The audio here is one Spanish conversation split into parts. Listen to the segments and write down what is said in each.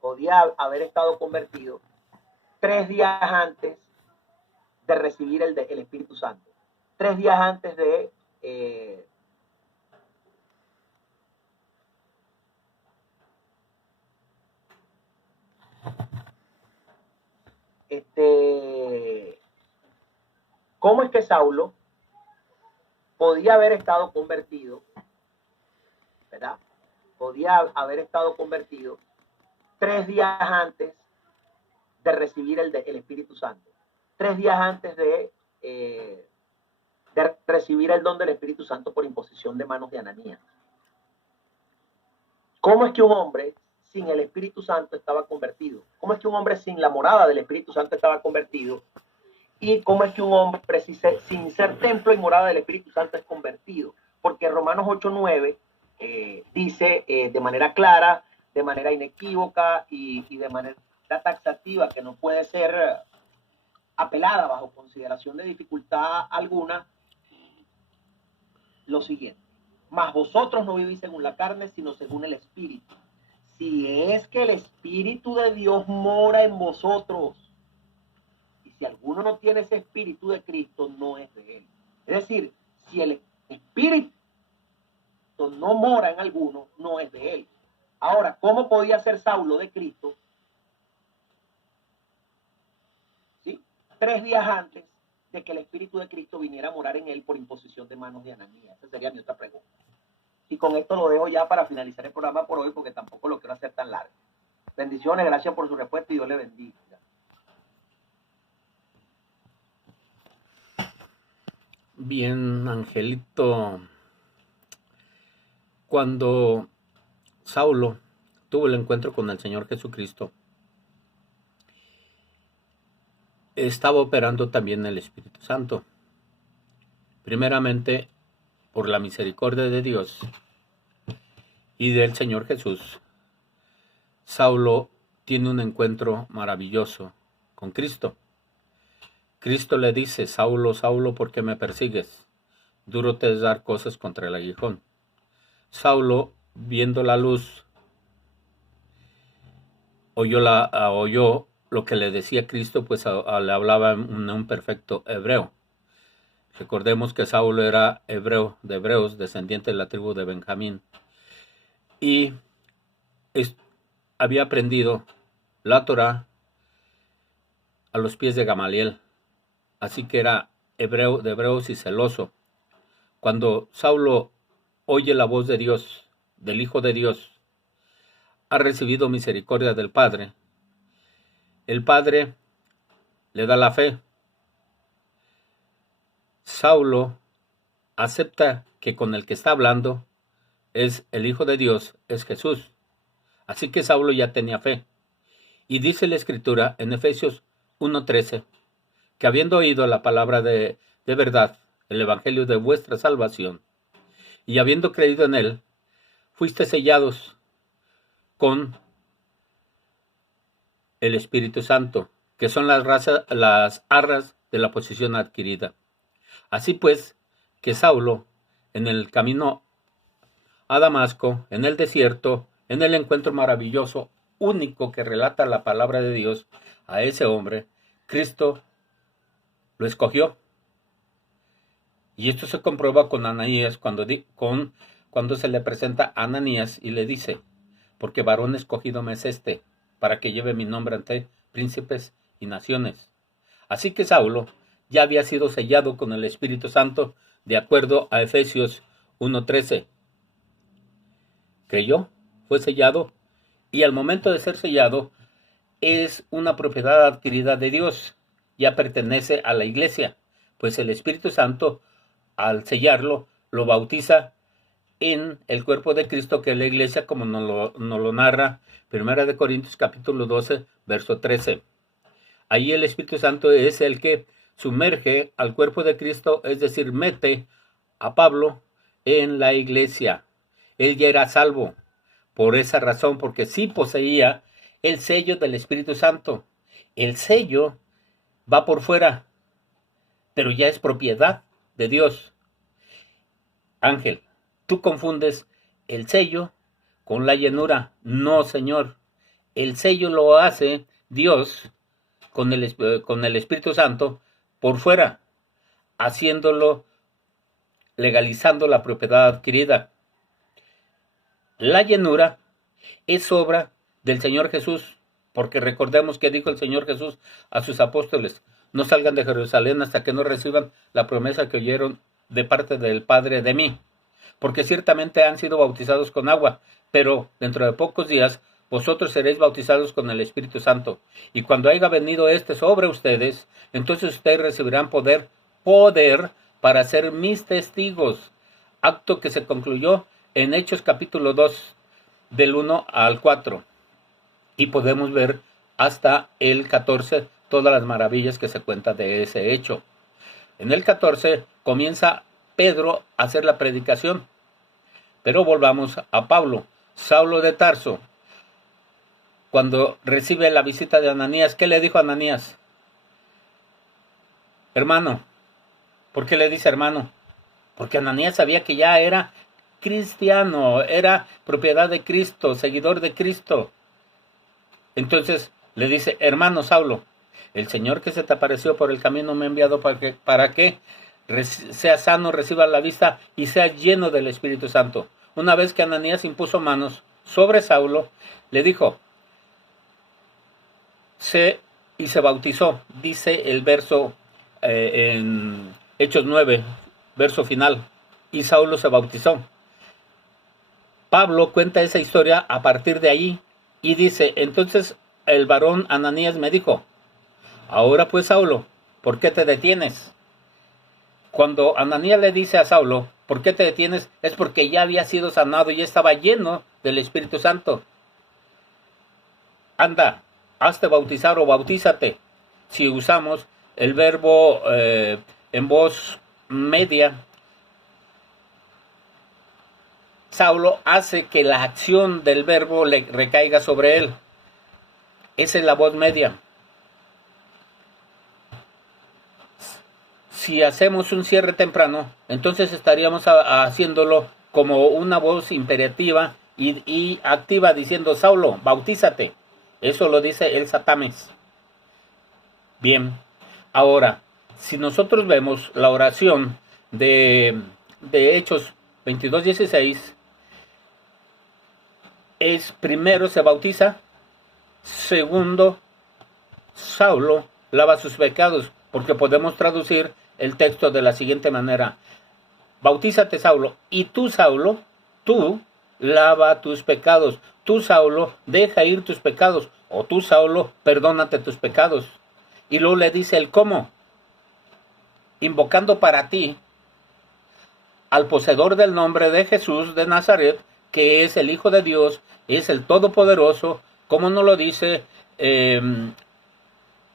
podía haber estado convertido 3 días antes de recibir el Espíritu Santo. 3 días antes de ¿cómo es que Saulo podía haber estado convertido, ¿verdad? Podía haber estado convertido 3 días antes de recibir el Espíritu Santo. 3 días antes de recibir el don del Espíritu Santo por imposición de manos de Ananías. ¿Cómo es que un hombre sin el Espíritu Santo estaba convertido? ¿Cómo es que un hombre sin la morada del Espíritu Santo estaba convertido? ¿Y cómo es que un hombre sin ser templo y morada del Espíritu Santo es convertido? Porque Romanos 8:9 dice de manera clara, de manera inequívoca y de manera taxativa, que no puede ser apelada bajo consideración de dificultad alguna, lo siguiente: mas vosotros no vivís según la carne, sino según el Espíritu. Si es que el Espíritu de Dios mora en vosotros, y si alguno no tiene ese Espíritu de Cristo, no es de él. Es decir, si el Espíritu no mora en alguno, no es de él. Ahora, ¿cómo podía ser Saulo de Cristo? ¿Sí? 3 días antes de que el Espíritu de Cristo viniera a morar en él por imposición de manos de Ananías. Esa sería mi otra pregunta. Y con esto lo dejo ya para finalizar el programa por hoy, porque tampoco lo quiero hacer tan largo. Bendiciones, gracias por su respuesta y Dios le bendiga. Bien, Angelito. Cuando Saulo tuvo el encuentro con el Señor Jesucristo, estaba operando también el Espíritu Santo. Primeramente, por la misericordia de Dios y del Señor Jesús, Saulo tiene un encuentro maravilloso con Cristo. Cristo le dice: Saulo, Saulo, ¿por qué me persigues? Duro te es dar cosas contra el aguijón. Saulo, viendo la luz, oyó lo que le decía Cristo, pues le hablaba en un perfecto hebreo. Recordemos que Saulo era hebreo de hebreos, descendiente de la tribu de Benjamín, y había aprendido la Torá a los pies de Gamaliel, así que era hebreo de hebreos y celoso. Cuando Saulo oye la voz de Dios, del Hijo de Dios, ha recibido misericordia del Padre, el Padre le da la fe. Saulo acepta que con el que está hablando es el Hijo de Dios, es Jesús. Así que Saulo ya tenía fe. Y dice la Escritura en Efesios 1:13, que habiendo oído la palabra de verdad, el Evangelio de vuestra salvación, y habiendo creído en él, fuiste sellados con el Espíritu Santo, que son las arras de la posesión adquirida. Así pues, que Saulo, en el camino a Damasco, en el desierto, en el encuentro maravilloso, único que relata la palabra de Dios a ese hombre, Cristo lo escogió. Y esto se comprueba con Ananías cuando se le presenta a Ananías y le dice: porque varón escogido me es este, para que lleve mi nombre ante príncipes y naciones. Así que Saulo ya había sido sellado con el Espíritu Santo, de acuerdo a Efesios 1:13. Creyó, fue sellado, y al momento de ser sellado es una propiedad adquirida de Dios, ya pertenece a la iglesia, pues el Espíritu Santo, al sellarlo, lo bautiza en el cuerpo de Cristo, que es la iglesia, como nos lo narra 1 Corintios capítulo 12, verso 13. Ahí el Espíritu Santo es el que sumerge al cuerpo de Cristo, es decir, mete a Pablo en la iglesia. Él ya era salvo por esa razón, porque sí poseía el sello del Espíritu Santo. El sello va por fuera, pero ya es propiedad de Dios. Ángel, tú confundes el sello con la llenura. No, Señor. El sello lo hace Dios con el Espíritu Santo por fuera, haciéndolo, legalizando la propiedad adquirida. La llenura es obra del Señor Jesús, porque recordemos que dijo el Señor Jesús a sus apóstoles: no salgan de Jerusalén hasta que no reciban la promesa que oyeron de parte del Padre de mí, porque ciertamente han sido bautizados con agua, pero dentro de pocos días vosotros seréis bautizados con el Espíritu Santo, y cuando haya venido sobre ustedes, entonces ustedes recibirán poder para ser mis testigos, acto que se concluyó en Hechos capítulo 2, del 1 al 4, y podemos ver hasta el 14 todas las maravillas que se cuentan de ese hecho. En el 14 comienza Pedro a hacer la predicación, pero volvamos a Pablo. Saulo de Tarso, cuando recibe la visita de Ananías, ¿qué le dijo a Ananías? Hermano. ¿Por qué le dice hermano? Porque Ananías sabía que ya era cristiano, era propiedad de Cristo, seguidor de Cristo. Entonces le dice: hermano Saulo, el Señor que se te apareció por el camino me ha enviado para que sea sano, reciba la vista y sea lleno del Espíritu Santo. Una vez que Ananías impuso manos sobre Saulo, le dijo: y se bautizó, dice el verso en Hechos 9, verso final, y Saulo se bautizó. Pablo cuenta esa historia a partir de ahí y dice: entonces el varón Ananías me dijo: ahora pues, Saulo, ¿por qué te detienes? Cuando Ananías le dice a Saulo: ¿por qué te detienes?, es porque ya había sido sanado y ya estaba lleno del Espíritu Santo. Anda, hazte bautizar o bautízate. Si usamos el verbo en voz media, Saulo hace que la acción del verbo le recaiga sobre él. Esa es la voz media. Si hacemos un cierre temprano, entonces estaríamos haciéndolo como una voz imperativa y activa, diciendo: Saulo, bautízate. Eso lo dice el Satames. Bien, ahora, si nosotros vemos la oración de Hechos 22:16, es primero se bautiza, segundo, Saulo lava sus pecados, porque podemos traducir el texto de la siguiente manera: bautízate, Saulo, y tú, Saulo, tú lava tus pecados, tú, Saulo, deja ir tus pecados, o tú, Saulo, perdónate tus pecados. Y luego le dice el cómo: invocando para ti al poseedor del nombre de Jesús de Nazaret, que es el Hijo de Dios, es el Todopoderoso, como nos lo dice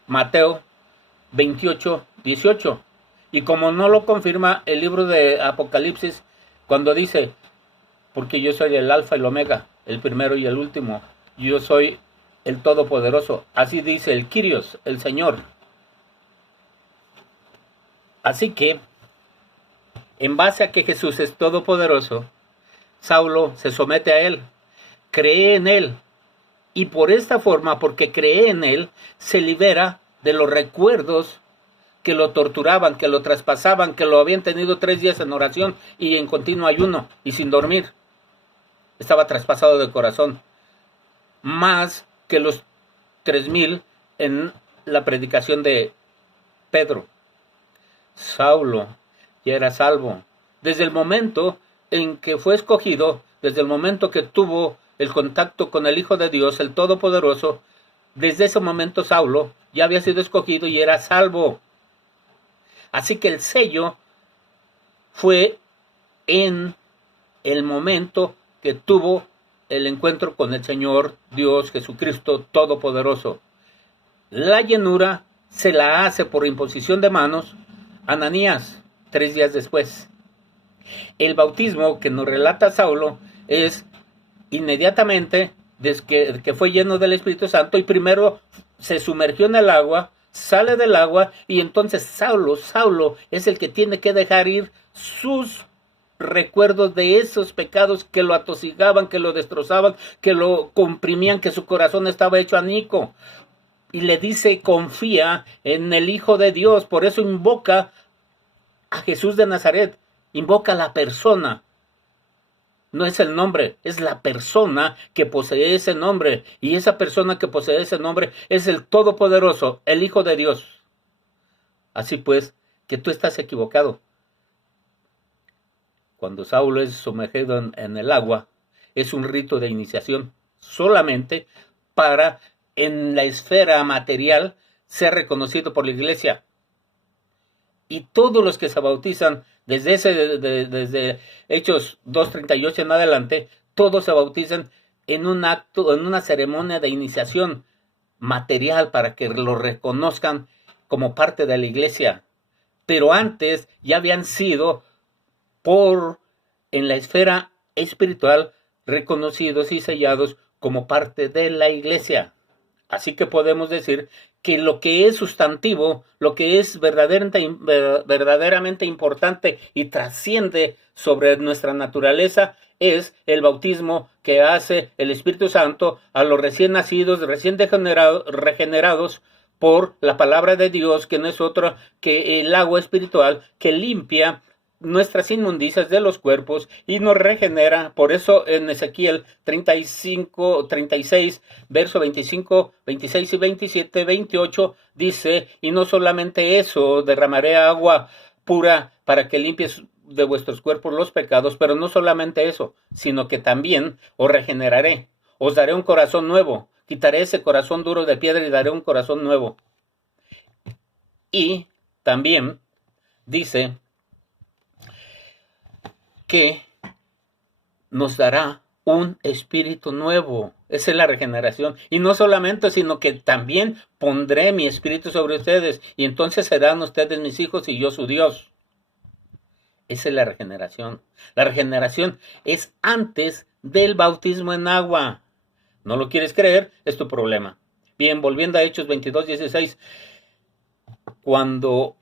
Mateo 28:18, y como no lo confirma el libro de Apocalipsis, cuando dice: porque yo soy el alfa y el omega, el primero y el último, yo soy el Todopoderoso. Así dice el Kyrios, el Señor. Así que, en base a que Jesús es todopoderoso, Saulo se somete a él, cree en él, y por esta forma, porque cree en él, se libera de los recuerdos que lo torturaban, que lo traspasaban, que lo habían tenido 3 días en oración y en continuo ayuno y sin dormir. Estaba traspasado de corazón, más que los 3,000 en la predicación de Pedro. Saulo ya era salvo. Desde el momento en que fue escogido, desde el momento que tuvo el contacto con el Hijo de Dios, el Todopoderoso, desde ese momento Saulo ya había sido escogido y era salvo. Así que el sello fue en el momento que tuvo el encuentro con el Señor Dios Jesucristo Todopoderoso. La llenura se la hace por imposición de manos Ananías 3 días después. El bautismo que nos relata Saulo es inmediatamente desde que fue lleno del Espíritu Santo, y primero se sumergió en el agua, sale del agua, y entonces Saulo es el que tiene que dejar ir sus recuerdo de esos pecados que lo atosigaban, que lo destrozaban, que lo comprimían, que su corazón estaba hecho añico. Y le dice, confía en el Hijo de Dios. Por eso invoca a Jesús de Nazaret. Invoca a la persona. No es el nombre, es la persona que posee ese nombre. Y esa persona que posee ese nombre es el Todopoderoso, el Hijo de Dios. Así pues, que tú estás equivocado. Cuando Saulo es sumergido en el agua, es un rito de iniciación solamente para, en la esfera material, ser reconocido por la iglesia. Y todos los que se bautizan desde Hechos 2:38 en adelante, todos se bautizan en un acto, en una ceremonia de iniciación material para que lo reconozcan como parte de la iglesia. Pero antes ya habían sido en la esfera espiritual reconocidos y sellados como parte de la iglesia. Así que podemos decir que lo que es sustantivo, lo que es verdaderamente importante y trasciende sobre nuestra naturaleza, es el bautismo que hace el Espíritu Santo a los recién nacidos, recién regenerados por la palabra de Dios, que no es otra que el agua espiritual que limpia nuestras inmundicias de los cuerpos y nos regenera. Por eso en Ezequiel 36, verso 25, 26 y 27, 28 dice, y no solamente eso, derramaré agua pura para que limpies de vuestros cuerpos los pecados, pero no solamente eso, sino que también os regeneraré, os daré un corazón nuevo, quitaré ese corazón duro de piedra y daré un corazón nuevo. Y también dice que nos dará un espíritu nuevo. Esa es la regeneración. Y no solamente, sino que también pondré mi espíritu sobre ustedes. Y entonces serán ustedes mis hijos y yo su Dios. Esa es la regeneración. La regeneración es antes del bautismo en agua. ¿No lo quieres creer? Es tu problema. Bien, volviendo a Hechos 22:16. Cuando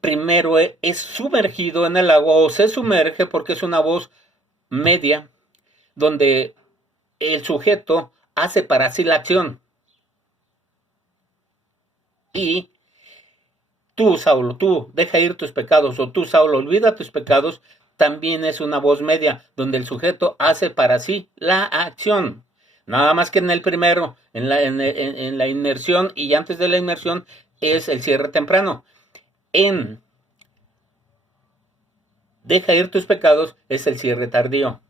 primero es sumergido en el agua o se sumerge, porque es una voz media donde el sujeto hace para sí la acción. Y tú, Saulo, tú deja ir tus pecados, o tú, Saulo, olvida tus pecados, también es una voz media donde el sujeto hace para sí la acción. Nada más que en el primero, en la inmersión y antes de la inmersión es el cierre temprano. En deja ir tus pecados es el cierre tardío.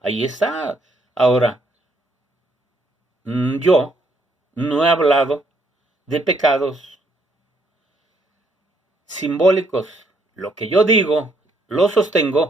Ahí está. Ahora, yo no he hablado de pecados simbólicos. Lo que yo digo, lo sostengo